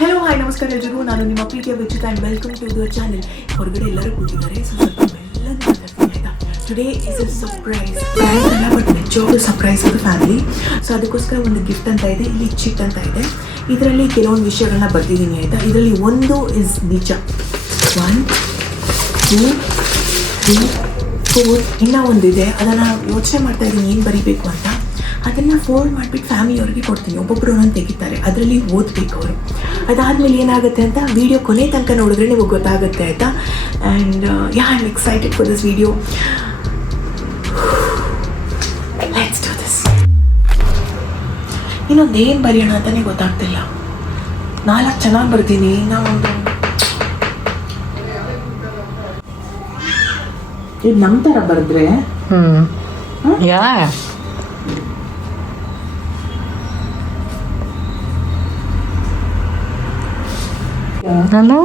Hello hi ನಮಸ್ಕಾರ ಎಲ್ರಿಗೂ, ನಾನು ನಿಮ್ಮ ಪ್ರೀತಿಯ Vichita and welcome to your channel. ಹೊರಗಡೆ ಎಲ್ಲರೂ ಕೂತಿದ್ದಾರೆ, ಸೊ ಸ್ವಲ್ಪ ಮೆಲ್ಲಗೆ ಮಾತಾಡ್ತೀನಿ ಆಯಿತಾ. ಟುಡೇ ಇಸ್ ಅ ಸರ್ಪ್ರೈಸ್ ಅಲ್ಲ, ಬಟ್ ನಿಜವಾಗ್ಲೂ ಸರ್ಪ್ರೈಸ್ ಅದು ಫ್ಯಾಮಿಲಿ. ಸೊ ಅದಕ್ಕೋಸ್ಕರ ಒಂದು ಗಿಫ್ಟ್ ಅಂತ ಇದೆ, ಇಲ್ಲಿ ಚಿಟ್ ಅಂತ ಇದೆ. ಇದರಲ್ಲಿ ಕೆಲವೊಂದು ವಿಷಯಗಳನ್ನ ಬರ್ತಿದ್ದೀನಿ ಆಯಿತಾ. ಇದರಲ್ಲಿ ಒಂದು ಇಸ್ ನಿಜ, 1 2 3 4 ಇನ್ನೂ ಒಂದಿದೆ. ಅದನ್ನು ಯೋಚನೆ ಮಾಡ್ತಾ ಇದ್ದೀನಿ ಏನು ಬರೀಬೇಕು ಅಂತ. ಅದನ್ನು ಫೋಲ್ಡ್ ಮಾಡಿಬಿಟ್ಟು ಫ್ಯಾಮಿಲಿಯವ್ರಿಗೆ ಕೊಡ್ತೀನಿ, ಒಬ್ಬೊಬ್ಬರು ಒಂದೊಂದು ತೆಗಿತಾರೆ, ಅದರಲ್ಲಿ ಓದಬೇಕು ಅವರು. ಅದಾದಮೇಲೆ ಏನಾಗುತ್ತೆ ಅಂತ ವೀಡಿಯೋ ಕೊನೆ ತನಕ ನೋಡಿದ್ರೆ ನಿಮಗೆ ಗೊತ್ತಾಗುತ್ತೆ ಆಯಿತಾ. And yeah I am excited for this video. Let's do this. ಇನ್ನೊಂದು ಏನು ಬರೆಯೋಣ ಅಂತಲೇ ಗೊತ್ತಾಗ್ತಿಲ್ಲ. 4 ಚೆನ್ನಾಗಿ ಬರ್ತೀನಿ, ಇನ್ನೂ ಒಂದು ಇದು ನಮ್ಮ ಥರ ಬರೆದ್ರೆ ಯಾ ಹಲೋ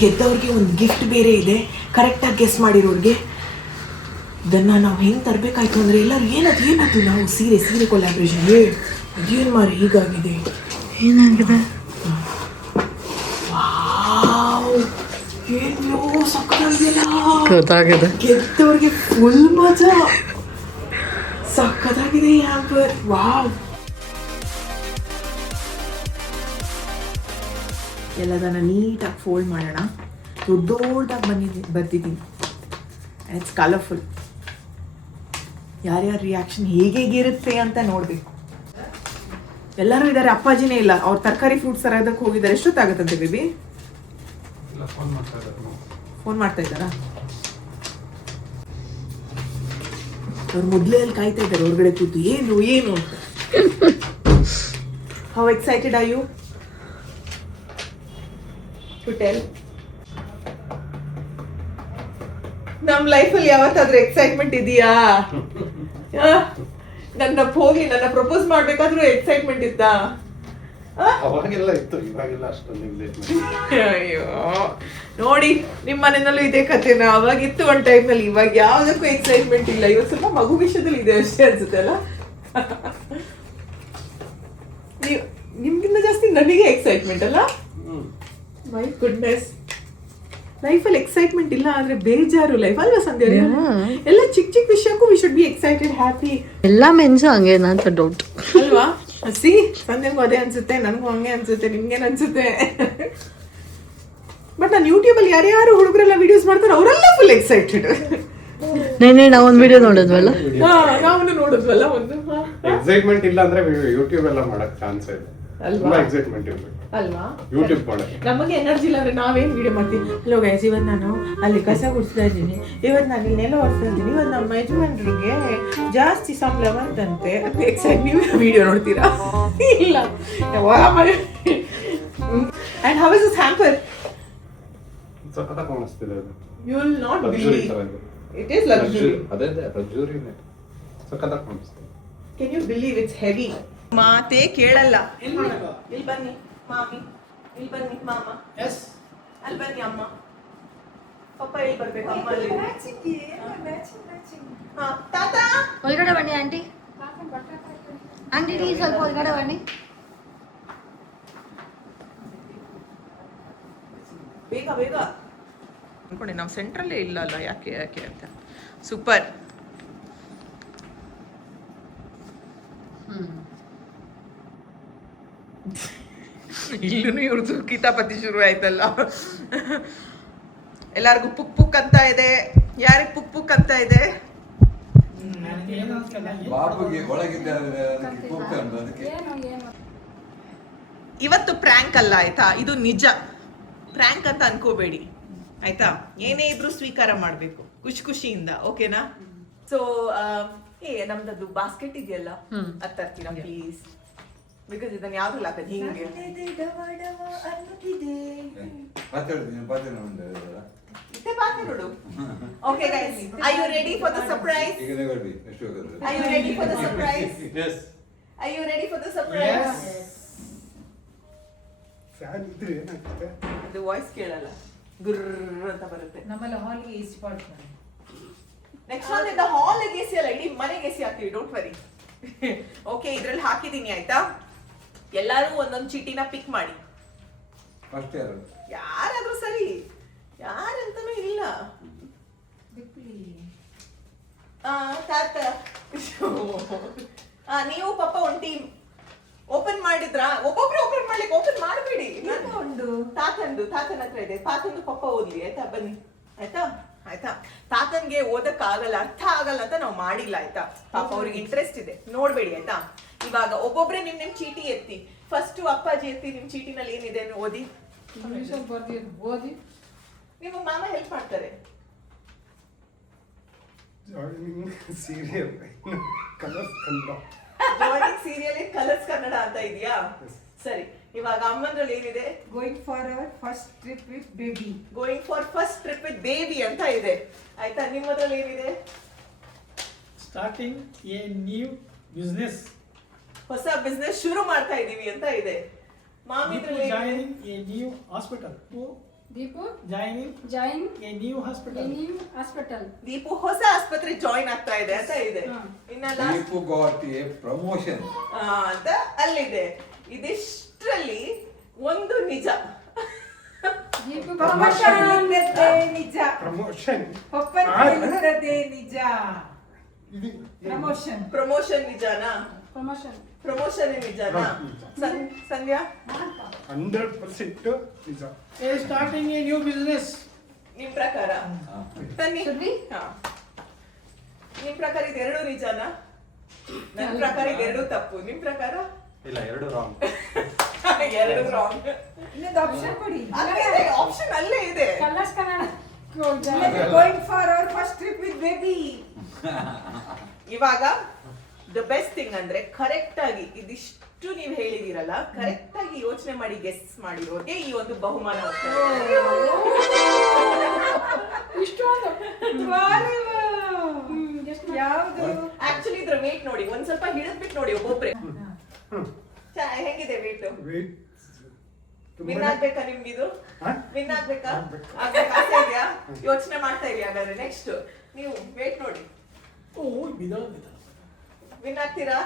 ಗೆದ್ದವ್ರಿಗೆ ಒಂದು ಗಿಫ್ಟ್ ಬೇರೆ ಇದೆ, ಕರೆಕ್ಟಾಗಿ ಗೆಸ್ ಮಾಡಿರೋರಿಗೆ. ಇದನ್ನು ನಾವು ಹೆಂಗೆ ತರಬೇಕಾಯ್ತು ಅಂದರೆ ಎಲ್ಲರೂ ಏನದು ನಾವು ಸೀರೆ ಕೊಲ್ಯಾಬ್ರೇಷನ್ ಅದೇನು ಮಾರಿ ಹೀಗಾಗಿದೆ. ಏನಾಗಿದೆ? ಏನು ಸಕ್ಕತ್ತಾಗಿದೆಯಲ್ಲ, ಗೊತ್ತಾಗಿದೆ. ಗೆದ್ದವ್ರಿಗೆ ಫುಲ್ ಮಜಾ, ಸಕ್ಕತ್ತಾಗಿದೆ ಈ ಹ್ಯಾಂಪರ್. ವಾವ್. ಎಲ್ಲದನ್ನು ನೀಟಾಗಿ ಫೋಲ್ಡ್ ಮಾಡೋಣ. ದೊಡ್ಡದಾಗಿ ಬರ್ತಿದ್ದೀನಿ. It's colourful. ಯಾರ್ಯಾರ ರಿಯಾಕ್ಷನ್ ಹೇಗಿರುತ್ತೆ ಅಂತ ನೋಡಬೇಕು. ಎಲ್ಲರೂ ಇದ್ದಾರೆ, ಅಪ್ಪಾಜಿನೇ ಇಲ್ಲ. ಅವ್ರು ತರಕಾರಿ ಫ್ರೂಟ್ಸ್ ತರೋದಕ್ಕೆ ಹೋಗಿದ್ದಾರೆ. ಎಷ್ಟೊತ್ತಾಗುತ್ತಂತೆ ಬೇಬಿ? ಫೋನ್ ಮಾಡ್ತಾ ಇದ್ದಾರಾ? ಅವ್ರು ಮೊದಲೇ ಅಲ್ಲಿ ಕಾಯ್ತಾ ಇದ್ದಾರೆ ಹೊರಗಡೆ ಕೂತು, ಏನು ಅಂತ. How excited are you to tell? ನಮ್ಮ ಲೈಫಲ್ಲಿ ಯಾವತ್ತಾದ್ರೂ ಎಕ್ಸೈಟ್ಮೆಂಟ್ ಇದೆಯಾ? ನನ್ನ ಪ್ರಪೋಸ್ ಮಾಡ್ಬೇಕಾದ್ರೂ ಎಕ್ಸೈಟ್ಮೆಂಟ್ ಇತ್ತಾ? ಅವಾಗೆಲ್ಲ ಇತ್ತು, ಇವಾಗೆಲ್ಲ ಅಷ್ಟೊಂದು. ಅಯ್ಯೋ ನೋಡಿ, ನಿಮ್ಮ ಮನೆಯಲ್ಲೂ ಇದೇ ಕಥೆನಾ? ಅವಾಗಿತ್ತು ಒಂದು ಟೈಮ್ನಲ್ಲಿ, ಇವಾಗ ಯಾವುದಕ್ಕೂ ಎಕ್ಸೈಟ್ಮೆಂಟ್ ಇಲ್ಲ. ಇವಾಗ ಸ್ವಲ್ಪ ಮಗು ವಿಷಯದಲ್ಲಿ ಇದೆ ಅಷ್ಟೇ ಅನ್ಸುತ್ತೆ ಅಲ್ಲ. ನಿಮ್ಗಿಂತ ಜಾಸ್ತಿ ನನಗೆ ಎಕ್ಸೈಟ್ಮೆಂಟ್ ಅಲ್ಲ. ಮೈ ಗುಡ್ನೆಸ್, ಲೈಫಲ್ಲಿ ಎಕ್ಸೈಟ್ಮೆಂಟ್ ಇಲ್ಲ ಆದ್ರೆ ಬೇಜಾರು ಲೈಫ್ ಅಲ್ವಾ ಸಂಧ್ಯಾ? ಎಲ್ಲ ಚಿಕ್ಕ ವಿಷಯಕ್ಕೂ we should be excited, happy. ಎಲ್ಲ ಮೆನ್ಸು ಹಂಗೇನಾ ಅಂತ ಡೌಟ್ ಅಲ್ವಾ? ಸಿ, ಸಂಧ್ಯಂಗೂ ಅದೇ ಅನ್ಸುತ್ತೆ, ನನಗೂ ಹಂಗೆ ಅನ್ಸುತ್ತೆ, ನಿಮ್ಗೇನು ಅನ್ಸುತ್ತೆ? ಬಟ್ ನಾನು ಯೂಟ್ಯೂಬಲ್ಲಿ ಯಾರ್ಯಾರು ಹುಡುಗರೆಲ್ಲ ವಿಡಿಯೋಸ್ ಮಾಡ್ತಾರೆ, ಅವರೆಲ್ಲ ಫುಲ್ ಎಕ್ಸೈಟೆಡ್. ನೆನ್ನೆ ನಾವೊಂದು ವಿಡಿಯೋ ನೋಡಿದ್ವಲ್ಲ, ನಾವು ನೋಡಿದ್ವಲ್ಲ ಒಂದು. ಎಕ್ಸೈಟ್ಮೆಂಟ್ ಇಲ್ಲ ಅಂದ್ರೆ ಯೂಟ್ಯೂಬ್ ಎಲ್ಲ ಮಾಡಕ್ ಚಾನ್ಸ್ ಇದೆ. ತುಂಬಾ ಎಕ್ಸೈಟ್ಮೆಂಟ್ ಇರಬೇಕು ಅಲ್ವಾ ಯೂಟ್ಯೂಬ್ ಮಾಡಕ್ಕೆ. ನಮಗೆ ಎನರ್ಜಿ ಇಲ್ಲ ಅಂದ್ರೆ ನಾವೇನು ವಿಡಿಯೋ ಮಾಡ್ತೀವಿ? ಹಲೋ ಗೈಸ್, ಇವತ್ತು ನಾನು ಅಲ್ಲಿ ಕಸ ಗುಡಿಸ್ತಾ ಇದ್ದೀನಿ, ಇವತ್ತು ನಾನು ಇಲ್ಲೆಲ್ಲ ಓಡಿಸ್ತಾ ಇದ್ದೀನಿ, ಇವತ್ತು ನಮ್ಮ ಯಜಮಾನ್ರಿಗೆ ಜಾಸ್ತಿ ಸಂಬಳ ಬಂತಂತೆ. ಎಕ್ಸೈಟ್ ನೀವು ವಿಡಿಯೋ ನೋಡ್ತೀರಾ? ಇಲ್ಲ. And how is this hamper? ಸಖತ್ತಾಗಿ ಕಾಣಿಸ್ತಿದೆ ಅದು. You will not believe it is luxury. ಅದೇ ಲಕ್ಸುರಿನೇ, ಸಖತ್ತಾಗಿ ಕಾಣಿಸ್ತಿದೆ. Can you believe it's heavy? ಮಾತೇ ಕೇಳಲ್ಲ. ಇಲ್ಲಿ ಬನ್ನಿ ಮಾಮಿ, ಇಲ್ಲಿ ಬನ್ನಿ ಮಾಮ, ಅಲ್ಲಿ ಬನ್ನಿ ಅಮ್ಮ, ಪಪ್ಪ ಇಲ್ಲಿ ಬರ್ಬೇಕು, ಅಮ್ಮ ಅಲ್ಲಿ. ಹಾ ತಾತ ಒಳಗಡೆ ಬನ್ನಿ ಆಂಟಿ. ಆಂಟಿ ನೀವು ಸ್ವಲ್ಪ ಒಳಗಡೆ ಬನ್ನಿ. ಬೇಗ ಅನ್ಕೊಂಡೆ ನಾವು ಸೆಂಟ್ರಲ್ಲೇ ಇಲ್ಲ ಅಲ್ಲ, ಯಾಕೆ ಅಂತ. ಸೂಪರ್. ಇಲ್ಲೂ ಇವ್ರದ್ದು ಕಿತಾಪತಿ ಶುರು ಆಯ್ತಲ್ಲ. ಎಲ್ಲಾರ್ಗು ಪುಕ್ ಅಂತ ಇದೆ. ಯಾರಿಗೆ ಪುಕ್ ಅಂತ ಇದೆ? ಇವತ್ತು ಪ್ರ್ಯಾಂಕ್ ಅಲ್ಲ ಆಯ್ತಾ, ಇದು ನಿಜ. ಪ್ರ್ಯಾಂಕ್ ಅಂತ ಅನ್ಕೋಬೇಡಿ ಆಯ್ತಾ. ಏನೇ ಇದ್ರೂ ಸ್ವೀಕಾರ ಮಾಡ್ಬೇಕು ಖುಷಿಯಿಂದ, ಓಕೆನಾ? ಸೊ ನಮ್ದದು ಬಾಸ್ಕೆಟ್ ಇದೆಯಲ್ಲ, ಅದು ತರ್ತೀರಾ ಪ್ಲೀಸ್? ಬಿಕಾಸ್ ಇದನ್ನ ಯಾವ್ದ್ರಲ್ಲಿ ಹಾಕೋದು ಹಿಂಗೆ Okay guys, are you ready for the surprise? Are you ready for the surprise? Yes. Are you ready for the surprise? Yes. Fan ಇದ್ರೆ ಏನಾಗುತ್ತೆ? ಅದು ವಾಯ್ಸ್ ಕೇಳಲ್ಲ, ಗುರ್ರ ಅಂತ ಬರುತ್ತೆ. ನಮ್ಮಲ್ಲಿ ಹಾಲ್ಗೆ ಇಷ್ಟಪಡ್ತಾರೆ. ನೆಕ್ಸ್ಟ್ ಒಂದಿಂದ ಹಾಲಿಗೆ ಎಸಿ ಅಲ್ಲ, ಇಡೀ ಮನೆಗೆ ಎಸಿ ಹಾಕ್ತೀವಿ, ಡೋಂಟ್ ವರಿ. ಓಕೆ, ಇದ್ರಲ್ಲಿ ಹಾಕಿದೀನಿ ಆಯ್ತಾ. ಎಲ್ಲರೂ ಒಂದೊಂದು ಚೀಟಿನ ಪಿಕ್ ಮಾಡಿ. ಫಸ್ಟ್ ಯಾರು? ಯಾರಾದ್ರೂ ಸರಿ, ಯಾರಂತನೂ ಇಲ್ಲ. ತಾತ ನೀವು ಪಾಪ ಒಂದು ಟೀಮ್ ಓಪನ್ ಮಾಡಿದ್ರಾ? ಒಬ್ಬೊಬ್ರು ಓಪನ್ ಮಾಡ್ಲಿಕ್ಕೆ ಓಪನ್ ಮಾಡಬೇಡಿ. ಒಂದು ತಾತನ ಹತ್ರ ಇದೆ, ತಾತಂದು ಪಪ್ಪ ಓದ್ಲಿ ಆಯ್ತಾ. ಬನ್ನಿ ಆಯ್ತಾ. ತಾತನ್ಗೆ ಓದಕ್ ಆಗಲ್ಲ, ಅರ್ಥ ಆಗಲ್ಲ ಅಂತ ನಾವು ಮಾಡಿಲ್ಲ ಆಯ್ತಾ. ಪಾಪ ಅವ್ರಿಗೆ ಇಂಟ್ರೆಸ್ಟ್ ಇದೆ, ನೋಡ್ಬೇಡಿ ಆಯ್ತಾ. ಇವಾಗ ಒಬ್ಬೊಬ್ರೆ ನಿಮ್ ಚೀಟಿ ಎತ್ತಿ. ಫಸ್ಟ್ ಅಪ್ಪಾಜಿ ಎತ್ತಿ, ನಿಮ್ ಚೀಟಿನಲ್ಲಿ ಏನಿದೆ ಓದಿ. ನಿಮ್ಮ ಮಾಮ ಹೆಲ್ಪ್ ಮಾಡ್ತಾರೆ. Joining serial Colors Kannada. Joining serial Colors Kannada ಅಂತ ಇದೆಯಾ? ಸರಿ, ಇವಾಗ ಅಮ್ಮಂದ್ರಲ್ಲಿ ಏನಿದೆ? Going for our first trip with baby. Going for first trip with baby ಅಂತ ಇದೆ ಆಯ್ತಾ. ನಿಮ್ಮದ್ರಲ್ಲಿ ಏನಿದೆ? Starting a new business. ಹೊಸ ಬಿಸ್ನೆಸ್ ಶುರು ಮಾಡ್ತಾ ಇದೀವಿ ಅಂತ ಇದೆ. ಮಾಮಿದ್ರಲ್ಲಿ joining a new hospital. Deepu joining a new hospital. Deepu ಹೊಸ ಆಸ್ಪತ್ರೆ ಜಾಯಿನ್ ಆಗ್ತಾ ಇದೆ ಅಂತ ಇದೆ. ಇನ್ನ ದೀಪು ಗಾಟ್ ಎ ಪ್ರಮೋಷನ್ ಅಂತ ಅಲ್ಲಿದೆ. ಇದಿಷ್ಟರಲ್ಲಿ ಒಂದು ನಿಜ. ಪ್ರಮೋಷನ್ ಅನ್ನೋದೇ ನಿಜ. ಪ್ರಮೋಷನ್ ಪಪ್ಪನ್ ಹೇಳಿರೋದೇ ನಿಜ. ಪ್ರಮೋಷನ್ ನಿಜನಾ? ಪ್ರಮೋಷನ್ ನಿಜನಾ? ಸಂಧ್ಯಾ 100% ನಿಜ. A starting a new business. ನಿಮ್ ಪ್ರಕಾರ ತನ್ನಿ. ಹಾ, ನಿಮ್ ಪ್ರಕಾರ ಇದೆರಡು ನಿಜನಾ? ನನ್ನ ಪ್ರಕಾರ ಇದೆರಡು ತಪ್ಪು. ನಿಮ್ ಪ್ರಕಾರ? ಇಲ್ಲ, ಎರಡು ರಾಂಗ್. ಎರಡು ರಾಂಗ್. ಇನ್ನೊಂದು ಆಪ್ಷನ್ ಕೊಡಿ. ಆಪ್ಷನ್ ಅಲ್ಲೇ ಇದೆ. Colours Kannada. Going for our first trip with baby. ಇವಾಗ ದ ಬೆಸ್ಟ್ ಥಿಂಗ್ ಅಂದ್ರೆ ಕರೆಕ್ಟ್ ಆಗಿ ಇದಿಷ್ಟು ನೀವು ಹೇಳಿದಿರಲ್ಲ, ಕರೆಕ್ಟ್ ಆಗಿ ಯೋಚನೆ ಮಾಡಿ ಗೆಸ್ ಮಾಡಿರೋರಿಗೆ ಈ ಒಂದು ಬಹುಮಾನ ಹೋಗ್ತದೆ. ಯಾವುದು? ಆಕ್ಚುಲಿ ಇದ್ರ ವೇಟ್ ನೋಡಿ, ಒಂದ್ ಸ್ವಲ್ಪ ಹಿಡಿದ್ಬಿಟ್ಟು ನೋಡಿ ಒಬ್ಬೊಬ್ರೆ. ಹೆಂಗಿದೆ ವೇಟ್? ವಿನ್ ಆಗ್ಬೇಕಾ ನಿಮ್ಗಿದು? ವಿನ್ ಆಗ್ಬೇಕಾ? ಆಗ್ಬೇಕಾ ಆಸೆ ಇದೆಯಾ? ಯೋಚನೆ ಮಾಡ್ತಾ ಇದೆಯಾ? ಹಾಗಾದ್ರೆ ನೆಕ್ಸ್ಟ್ ನೀವು ವೇಟ್ ನೋಡಿ. ಓ ಬಿದೋ ವಿನ್ ಆಗ್ತೀರಾ?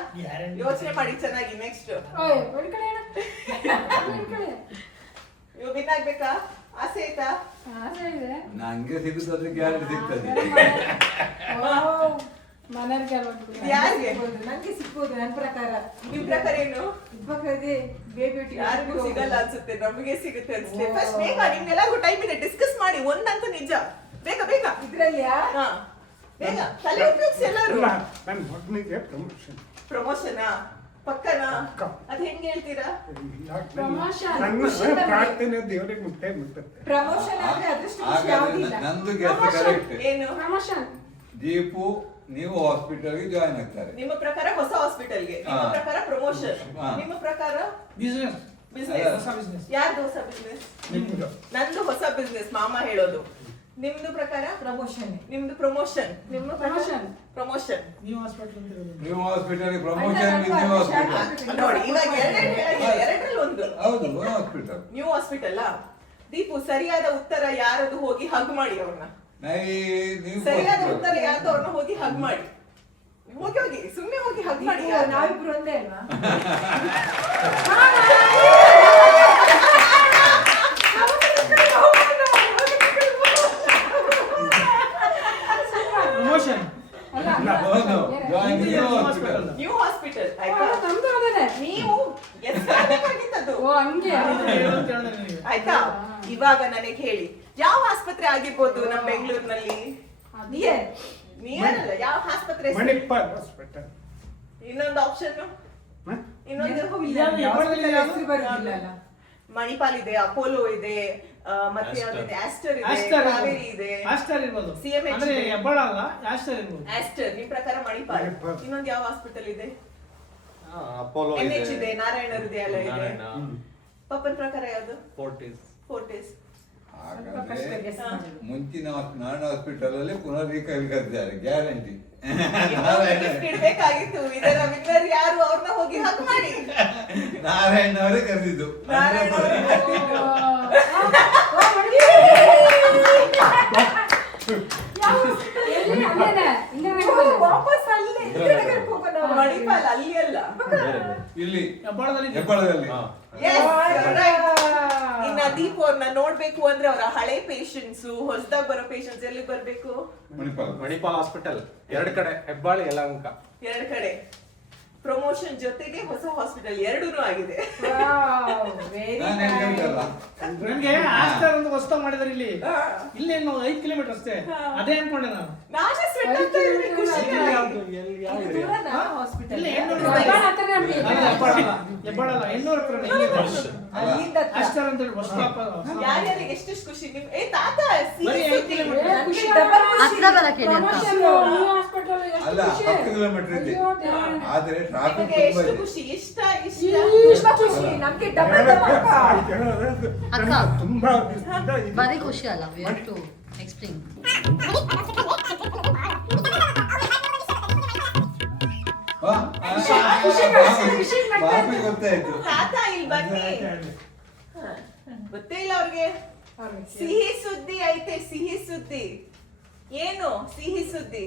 ಯೋಚನೆ ಮಾಡಿ ಚೆನ್ನಾಗಿ. ನೆಕ್ಸ್ಟ್ ನೀವು ವಿನ್ ಆಗ್ಬೇಕಾ? ಆಸೆ ಆಯ್ತಾ? ನಂಗೆ ಸಿಗುತ್ತದೆ, ಗ್ಯಾರಂಟಿ ಸಿಗ್ತದೆ. ಯಾರಿಗೆ? ನಂಗೆ ಸಿಗ್ಬೋದು. ನನ್ನ ಪ್ರಕಾರ. ನಿಮ್ ಪ್ರಕಾರ ಏನು? ಬೇಬಿ ಯಾರಿಗೂ ಸಿಗಲ್ಲ ಅನ್ಸುತ್ತೆ, ನಮಗೆ ಸಿಗುತ್ತೆ ಅನ್ಸುತ್ತೆ. ಫಸ್ಟ್ ಬೇಗ ನಿಮ್ಗೆಲ್ಲರಿಗೂ ಟೈಮ್ ಇದೆ, ಡಿಸ್ಕಸ್ ಮಾಡಿ. ಒಂದಂತೂ ನಿಜ. ಬೇಗ ಇದ್ರಲ್ಲಿಯಾ? ಹಾ, ಬೇಗ ತಲೆ ಉಪಯೋಗಿಸಿ ಎಲ್ಲರೂ. ನನ್ನ ಮಗನಿಗೆ ಪ್ರಮೋಷನ್. ಪ್ರಮೋಷನಾ? ಪಕ್ಕನಾ? ಅದ್ ಹೆಂಗ್ ಹೇಳ್ತೀರಾ? ನನ್ನ ಪ್ರಾರ್ಥನೆ ದೇವರಿಗೆ ಮುಟ್ಟುತ್ತೆ. ಪ್ರಮೋಷನ್ ಆದ್ರೆ ಅದೃಷ್ಟ ಖುಷಿ ಯಾವುದಿಲ್ಲ. ನಂದು ಗೆಸ್ ಕರೆಕ್ಟ್. ಏನು? ದೀಪು ನೀವು ಹಾಸ್ಪಿಟಲ್ಗೆ ಜಾಯ್ನ್ ಆಗ್ತಾರೆ. ನಿಮ್ಮ ಪ್ರಕಾರ ಹೊಸ ಹಾಸ್ಪಿಟಲ್ಗೆ, ನಿಮ್ಮ ಪ್ರಕಾರ ಪ್ರಮೋಷನ್, ನಿಮ್ಮ ಪ್ರಕಾರ ಬಿಸ್ನೆಸ್. ಬಿಸ್ನೆಸ್. ಯಾರ್ದು ಹೊಸ ಬಿಸ್ನೆಸ್? ನಂದು ಹೊಸ ಬಿಸ್ನೆಸ್ ಮಾಮ ಹೇಳೋದು. ನಿಮ್ದು ಪ್ರಕಾರ ಪ್ರಮೋಷನ್. ನಿಮ್ದು ಪ್ರಮೋಷನ್. ನಿಮ್ಮ ಪ್ರಮೋಷನ್. ನ್ಯೂ ಹಾಸ್ಪಿಟಲ್ ಅಂತ ಹೇಳೋದು. ನೀವು ಹಾಸ್ಪಿಟಲ್ಗೆ ಪ್ರಮೋಷನ್, ನ್ಯೂ ಹಾಸ್ಪಿಟಲ್. ನೋಡಿ, ಇವಾಗ ಎರಡರಲ್ಲಿ ಒಂದು. ಹೌದು, ಹಾಸ್ಪಿಟಲ್. New hospital. ದೀಪು ಸರಿಯಾದ ಉತ್ತರ ಯಾರದು? ಹೋಗಿ ಹಗ್ ಮಾಡಿ ಅವ್ರನ್ನ. ನೀವು ಸರಿಯಾದ ಉತ್ತರ ಯಾರ್ದು? ಅವ್ರನ್ನ ಹೋಗಿ ಹಗ್ ಮಾಡಿ. ಹೋಗಿ ಸುಮ್ನೆ ಹೋಗಿ ಹಗ್ ಮಾಡಿ. ನಾವಿಬ್ರು ಒಂದೇ ಅಲ್ವಾ? ಪ್ರಮೋಷನ್. ನ್ಯೂ ಹಾಸ್ಪಿಟಲ್ ಆಯ್ತಾ? ನೀವು ಎಷ್ಟಾಗಿತ್ತದು? ಆಯ್ತಾ? ಇವಾಗ ನನಗೆ ಹೇಳಿ, ಯಾವ ಆಸ್ಪತ್ರೆ ಆಗಿರ್ಬೋದು ನಮ್ಮ ಬೆಂಗಳೂರಿನಲ್ಲಿ? ನಿಯರ್ ಅಲ್ಲ, ಯಾವ ಆಸ್ಪತ್ರೆ? ಮಣಿಪಾಲ್ ಹಾಸ್ಪಿಟಲ್. ಇನ್ನೊಂದು ಆಪ್ಷನ್, ಇನ್ನೊಂದು ಹೆಸರು ಬರೋದಿಲ್ಲ ಅಲ್ಲ? ಮಣಿಪಾಲ್ ಇದೆ, ಅಪೋಲೋ ಇದೆ, ಮತ್ತೆ ಯಾವ್ದಿದೆ? ಆಸ್ಟರ್ ಇದೆ, ಕಾವೇರಿ ಇದೆ. ಆಸ್ಟರ್ ಇರ್ಬೋದು. CMH ಅಂದ್ರೆ ಇದೆ. ಹೆಬ್ಬಾಳ ಅಲ್ಲ, ಆಸ್ಟರ್ ಇರ್ಬೋದು. ಆಸ್ಟರ್. ನಿಮ್ ಪ್ರಕಾರ ಮಣಿಪಾಲ್. ಮಣಿಪಾಲ್. ಇನ್ನೊಂದು ಯಾವ ಹಾಸ್ಪಿಟಲ್ ಇದೆ? ಅಪೋಲೋ NH ಇದೆ, ನಾರಾಯಣ ಹೃದಯಾಲಯ ಇದೆ. ನಾರಾಯಣ. ಪಪ್ಪನ್ ಪ್ರಕಾರ ಯಾವ್ದು? ಫೋರ್ಟಿಸ್. ಫೋರ್ಟಿಸ್. ಹಾಗಾದ್ರೆ ಮುಂಚಿನ ನಾರಾಯಣ ಹಾಸ್ಪಿಟಲ್ ಅಲ್ಲಿ ಪುನರೀಕರಿಸಿದ್ದಾರೆ, ಗ್ಯಾರಂಟಿ. ಗಿಫ್ಟ್ ಇಡ್ಬೇಕಾಗಿತ್ತು. ಇದರ ವಿನ್ನರ್ ಯಾರು? ಅವ್ರನ್ನ ಹೋಗಿ ಹಗ್ ಮಾಡಿ. ನಾರಾಯಣ ಅವರೇ ಕರೆದಿದ್ದು. ವಾಪಸ್ ಅಲ್ಲಿ ಇಂದಿರಾನಗರಕ್ಕೆ ಹೋಗೋಣ. ಮಣಿಪಾಲ ಅಲ್ಲಿ ಅಲ್ಲ. ಇಲ್ಲಿ ಹೆಬ್ಬಾಳದಲ್ಲಿ ಹೆಬ್ಬಾಳದಲ್ಲಿ. ಇನ್ನ ದೀಪ್ ಅವ್ರನ್ನ ನೋಡ್ಬೇಕು ಅಂದ್ರೆ ಅವರ ಹಳೆ ಪೇಷಂಟ್ಸ್ ಹೊಸದಾಗಿ ಬರೋ ಪೇಷಂಟ್ಸ್ ಎಲ್ಲಿ ಬರ್ಬೇಕು? ಮಣಿಪಾಲ್ ಹಾಸ್ಪಿಟಲ್ 2 ಕಡೆ, ಹೆಬ್ಬಾಳ ಯಲಹಂಕ. 2 ಕಡೆ ಪ್ರಮೋಷನ್ ಜೊತೆಗೆ ಹೊಸ ಹಾಸ್ಪಿಟಲ್ ಎರಡೂನು ಆಗಿದೆ. ನಾನು ಹೆಂಗ್ ಹೇಳ್ತಲ್ಲ? ನನ್ಗೆ ಆಸ್ಟರ್ ಒಂದು ಹೊಸ ಮಾಡಿದಾರೆ ಇಲ್ಲಿ. ಇಲ್ಲೇನು 5 ಕಿಲೋಮೀಟರ್ ಅಷ್ಟೇ. ಅದೇ ಅನ್ಕೊಂಡೆ ನಾನು. ನಾನೇ ಸ್ವೆಟ್ ಆಗ್ತಾ ಇದ್ದೀನಿ ಖುಷಿಯಿಂದ. ಹಾಸ್ಪಿಟಲ್ ಇಲ್ಲಿ ಹೆಬ್ಬಾಳಲ್ಲ, ಹೆಣ್ಣೂರ ಹತ್ರನೇ ಅಲ್ಲಿಂದ ಆಸ್ಟರ್ ಅಂತ ಹೇಳಿ ಹೊಸ ಯಾರ್ಯಾರಿಗೆ ಎಷ್ಟೆಷ್ಟು ಖುಷಿ ನಿಮ್ ತಾತ ಬರೀ 5 ಕಿಲೋಮೀಟರ್. ಹತ್ರ ಬರಕ್ಕೆ ಹೇಳಿ ಅಂತ. ಅಲ್ಲ 10 ಕಿಲೋಮೀಟರ್ ಇದೆ. ಆದ್ರೆ ಟ್ರಾಫಿಕ್ ನಿಮಗೆ ತುಂಬಾ ಎಷ್ಟು ಇದೆ. ಖುಷಿ ಇಷ್ಟ ಇಷ್ಟ ಖುಷಿ ನಮ್ಗೆ ಡಬಲ್ ಅಕ್ಕ ತುಂಬಾ ಬರೀ ಖುಷಿ ಅಲ್ಲ, ವಿ ಹ್ಯಾವ್ ಟು ಎಕ್ಸ್ಪ್ಲೇನ್. ಬಾಪಿ ಗೊತ್ತಾಯ್ತು. ತಾತ ಇಲ್ಲಿ ಬನ್ನಿ. ಗೊತ್ತೇ ಇಲ್ಲ ಅವ್ರಿಗೆ. ಸಿಹಿ ಸುದ್ದಿ ಐತೆ, ಸಿಹಿ ಸುದ್ದಿ. ಏನು ಸಿಹಿ ಸುದ್ದಿ?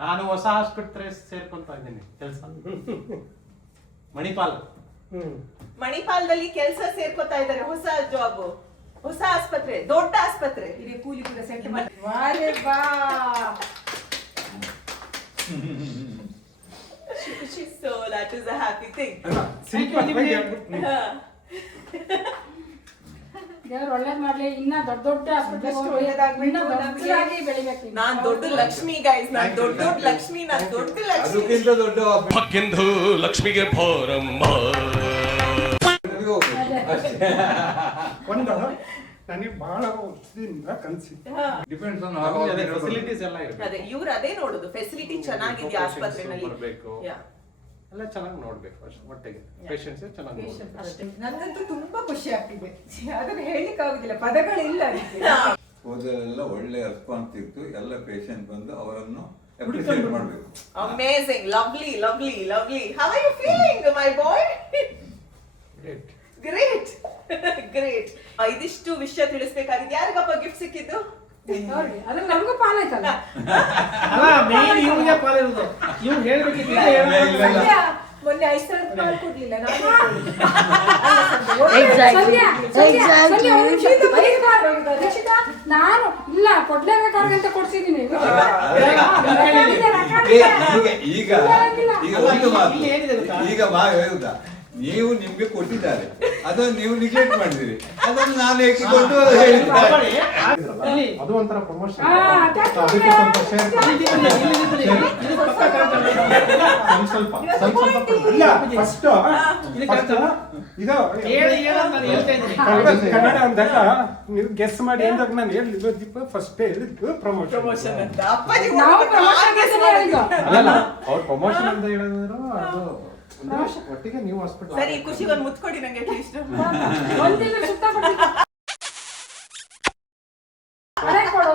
ನಾನು ಹೊಸ ಆಸ್ಪತ್ರೆ ಸೇರ್ಕೊಂತ ಇದ್ದೀನಿ ಕೆಲಸ. ಮಣಿಪಾಲ್. ಮಣಿಪಾಲದಲ್ಲಿ ಕೆಲಸ ಸೇರ್ಕೋತಾ ಇದ್ದಾರೆ. ಹೊಸ ಜಾಬ್, ಹೊಸ ಆಸ್ಪತ್ರೆ, ದೊಡ್ಡ ಆಸ್ಪತ್ರೆ. ಇದೆ ಕೂಲಿ ಕೂಡ ಸೆಟ್ ಮಾಡಿ. ವಾರೆ ಬಾ. So that is a happy thing. ದೇವ್ರು ಒಳ್ಳೇದ್ ಮಾಡ್ಲಿ. ಇನ್ನ ದೊಡ್ಡ ದೊಡ್ಡ ಎಷ್ಟು ಒಳ್ಳೇದಾಗ್ಬೇಕು, ಬೆಳಿಬೇಕು. ನಾನ್ ದೊಡ್ಡ ಲಕ್ಷ್ಮಿ ಗೈಸ್, ನಾನ್ ದೊಡ್ಡ ಲಕ್ಷ್ಮಿ, ನಾನ್ ದೊಡ್ಡ ಲಕ್ಷ್ಮಿ. ಅದಕ್ಕಿಂತ ದೊಡ್ಡ ಪಕ್ಕೆಂದು ಲಕ್ಷ್ಮಿಗೆ ಭೋರಮ್ಮ. ಒಂದು ನನಗೆ ಬಹಳ ವರ್ಷದಿಂದ ಕನಸಿತ್ತು. ಡಿಪೆಂಡ್ಸ್ ಆನ್ ಫೆಸಿಲಿಟೀಸ್ ಎಲ್ಲ ಇರಬೇಕು. ಅದೇ ಇವ್ರು ಅದೇ ನೋಡುದು, ಫೆಸಿಲಿಟಿ ಚೆನ್ನಾಗಿದೆಯಾ ಆಸ್ಪತ್ರೆನಲ್ಲಿ. ಬರಬೇಕು, Yeah. ಎಲ್ಲ ಚೆನ್ನಾಗಿ ನೋಡ್ಬೇಕು ಒಟ್ಟಿಗೆ. ಪೇಷಂಟ್ಸ್ ಚೆನ್ನಾಗಿ ನೋಡ್ಬೇಕು. ಅಷ್ಟೇ. ನಂಗಂತೂ ತುಂಬಾ ಖುಷಿ ಆಗ್ತಿದೆ. ಅದನ್ನ ಹೇಳಿಕ್ ಆಗುದಿಲ್ಲ, ಪದಗಳಿಲ್ಲ ಅದಕ್ಕೆ. ಹೋದಲ್ಲೆಲ್ಲ ಒಳ್ಳೆ ರೆಸ್ಪಾನ್ಸ್ ಇತ್ತು. ಎಲ್ಲ ಪೇಷಂಟ್ ಬಂದು ಅವರನ್ನು ಅಪ್ರಿಶಿಯೇಟ್ ಮಾಡಬೇಕು. Amazing, lovely, lovely, lovely. How are you feeling, my boy? Great. Great. ಇದಿಷ್ಟು ವಿಷಯ ತಿಳಿಸ್ಬೇಕಾಗಿದೆ. ಯಾರಿಗಪ್ಪ ಗಿಫ್ಟ್ ಸಿಕ್ಕಿದ್ದು? ಅವ್ರಿಗೆ ಅದ್ರ ನಮಗೂ ಪಾಲಾಯ್ತಲ್ಲ. ಅಲ್ಲ, ಮೇನ್ ಇವ್ರಿಗೆ ಪಾಲಿರೋದು. ಇವ್ರು ಹೇಳ್ಬೇಕಿತ್ತು. ಸಂಧ್ಯಾ, ಮೊನ್ನೆ 5,000 ರೂಪಾಯಿ ಕೊಡ್ಲಿಲ್ಲ. ನಾನು ನಾನು ಇಲ್ಲ ಕೊಡ್ಲೇಬೇಕಾರ್ಗಂತ ಕೊಡ್ಸಿದೀನಿ. ಈಗ ಒಂದು ಮಾತು, ಈಗ ಹೇಳುದಾ, ನೀವು ನಿಮ್ಗೆ ಕೊಟ್ಟಿದ್ದಾರೆ, ಅದನ್ನು ನೀವು ನಿಗ್ಲೆಕ್ಟ್ ಮಾಡಿದಿರಿ, ಅದನ್ನು ನಾನು ಏಕಿಕೊಂಡು ಹೇಳಿದ್ದಾರೆ. ಅದು ಒಂಥರ ಪ್ರಮೋಷನ್. ಅದಕ್ಕೆ ಅದಕ್ಕೆ ಸ್ವಲ್ಪ ಸ್ವಲ್ಪ ಇಲ್ಲ ಫಸ್ಟ್ ಇದು ಕನ್ನಡ ಅಂದಾಗ ನೀವು ಗೆಸ್ ಮಾಡಿ ಅಂದಾಗ ನಾನು ಹೇಳಿದ್ದು ದೀಪ ಫಸ್ಟ್ ಹೇಳಿದ್ದು ಪ್ರಮೋಷನ್ ಅಂತ ಅಪ್ಪಾಜಿ ನಾವು ಪ್ರಮೋಷನ್ ಹೇಳಿದ್ದು. ಅಲ್ಲ, ಅವ್ರು ಪ್ರಮೋಷನ್ ಅಂತ ಹೇಳಿದ್ರು. ಅದು ಒಟ್ಟಿಗೆ ನೀವು ಹಾಸ್ಪಿಟಲ್. ಸರಿ, ಖುಷಿ ಒಂದು ಮುತ್ತು ಕೊಡಿ ನಂಗೆ ಅಟ್ಲೀಸ್ಟ್. ಒಂದಿನ ಸುತ್ತಪಟ್ಟು ಅದೇ ಕೊಡು.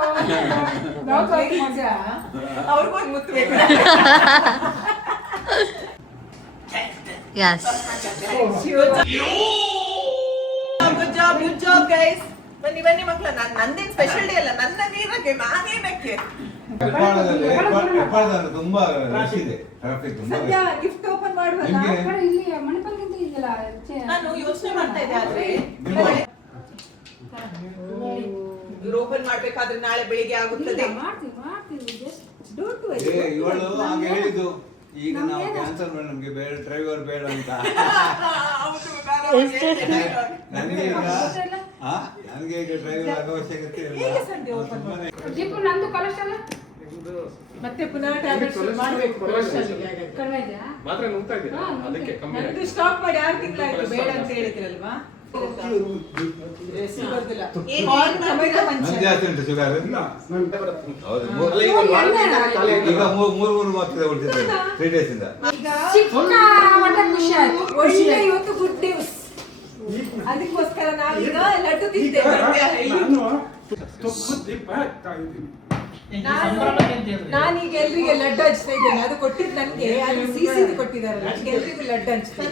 ಅವ್ರಿಗೂ ಒಂದು ಮುತ್ತು ಬೇಕು. Yes. Good job guys. ಬನ್ನಿ ಬನ್ನಿ ಮಕ್ಕಳ. ನಂದೇನ್ ಸ್ಪೆಷಲ್ ಡೇ ಅಲ್ಲ, ನನ್ನದೇನಕ್ಕೆ, ನಾನೇನಕ್ಕೆ. ತುಂಬಾ ರಶ್ ಇದೆ, ಟ್ರಾಫಿಕ್ ತುಂಬಾ ಸಂಧ್ಯಾ, ಗಿಫ್ಟ್ ಓಪನ್ ಮಾಡುವಲ್ಲ. ನಿಮ್ಗೆ ಇಲ್ಲಿ ಮಣಿಪಾಲ್ಗಿಂತ ಇದೆಯಲ್ಲ. ನಾನು ಯೋಚನೆ ಮಾಡ್ತಾ ಇದ್ದೆ, ಆದ್ರೆ ಇವ್ರು ಓಪನ್ ಮಾಡ್ಬೇಕಾದ್ರೆ ನಾಳೆ ಬೆಳಿಗ್ಗೆ ಆಗುತ್ತದೆ. ಮಾಡ್ತೀವಿ just Don't worry. ಇವಳು ಹಾಗೆ ಹೇಳಿದ್ದು, ಈಗ ನಾವು ಕ್ಯಾನ್ಸಲ್ ಮಾಡಿ ನಮ್ಗೆ ಬೇಡ, ಡ್ರೈವರ್ ಬೇಡ ಅಂತ. ಹೌದು, ನಾನು ಅವಾಗ ಹೇಳ್ತೇನೆ. ನನಗೆ ಈಗ ಡ್ರೈವರ್ ಅವಶ್ಯಕತೆ ಇಲ್ಲ. ಈಗ ಸಂಧ್ಯಾ ಓಪನ್ ಮಾಡಿ. ದೀಪು ನಂದು ಕೊಲೆಸ್ಟ್ರಾಲ್ ಮತ್ತೆ ಪುನಃ ಟ್ಯಾಬ್ಲೆಟ್ಸ್ ಮಾಡಬೇಕು. ಕಡಿಮೆ ಇದೆಯಾ? ಮಾತ್ರ ನುಗ್ತಾ ಇದ್ದೀರಾ, ಅದಕ್ಕೆ ಕಮ್ಮಿ ಆಗಿದೆ. ನಂದು ಸ್ಟಾಪ್ ಮಾಡಿ 6 ತಿಂಗಳಾಯ್ತು. ಬೇಡ ಅಂತ ಹೇಳಿದ್ರಲ್ವಾ, ಸಿಗೋದಿಲ್ಲ. ಏನ್ ಹಾರ್ಟ್ ಟೊಮೆಟೊ ನನ್ ಮಂಚ. ಜಾಸ್ತಿ ಉಂಟು ಶುಗರ್. ಇಲ್ಲ ಹೌದು, ಈಗ ಈಗ ಮೂರು ಮಾತ್ರ ಉಳಿದಿದೆ 3 days ಇಂದ. ಈಗ ಸಿಕ್ಕಾಪಟ್ಟೆ ಖುಷಿ ಆಯ್ತು. ಒಳ್ಳೆ ಇವತ್ತು ಗುಡ್ ನ್ಯೂಸ್. ಅದಕ್ಕೋಸ್ಕರ ನಾವೀಗ ಲಡ್ಡು ತಿಂತೇವೆ. ನಾನು ತುಪ್ಪ ದೀಪ ಹಾಕ್ತಾ ಇದ್ದೀನಿ. ನಾನೀಗ ಎಲ್ರಿಗೆ ಲಡ್ಡು ಹಂಚ್ತಾ ಇದ್ದೇನೆ. ಅದು ಕೊಟ್ಟಿದ್ದು ನನಗೆ, ಅದು ಸಿಸಿದು ಕೊಟ್ಟಿದ್ದಾರಲ್ಲ, ನನಗೆ ಎಲ್ರಿಗೂ ಲಡ್ಡು ಹಂಚ್ತಾ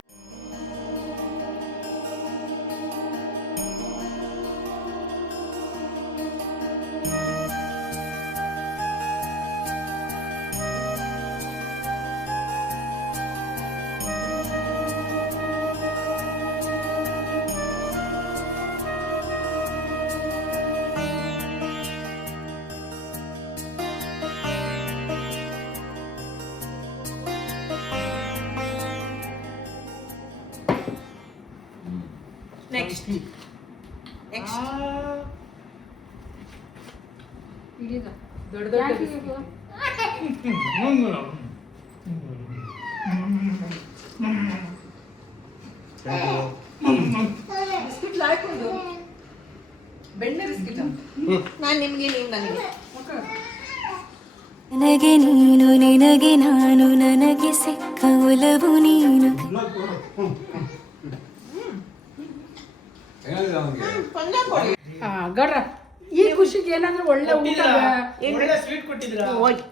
ನೆಕ್ಸ್ಟ್ ಇಡೀದ ದೊಡ್ಡ ದೊಡ್ಡ ಯಾಕೆ ಇದು? ಬಿಸ್ಕಿಟ್ ಹಾಕೊಂಡು ಬೆಣ್ಣೆ ಬಿಸ್ಕಿಟ್ ನಾನು ನಿಮ್ಗೆ ನೀವು ನನಗೆ ನನಗೆ ನೀನು ನಿನಗೆ ನಾನು ನನಗೆ ಸಿಕ್ಕ ಒಲವು ನೀನು ಏನಾಗಿದೆ ಅವನಿಗೆ? ಪಂಜಾಬ್ ಕೊಡಿ ಗೌಡ್ರ ಈ ಖುಷಿಗೆ ಏನಾದ್ರೂ ಒಳ್ಳೆ ಊಟ ಒಳ್ಳೆ ಸ್ವೀಟ್ ಕೊಟ್ಟಿದ್ರ ಹೋಗಿ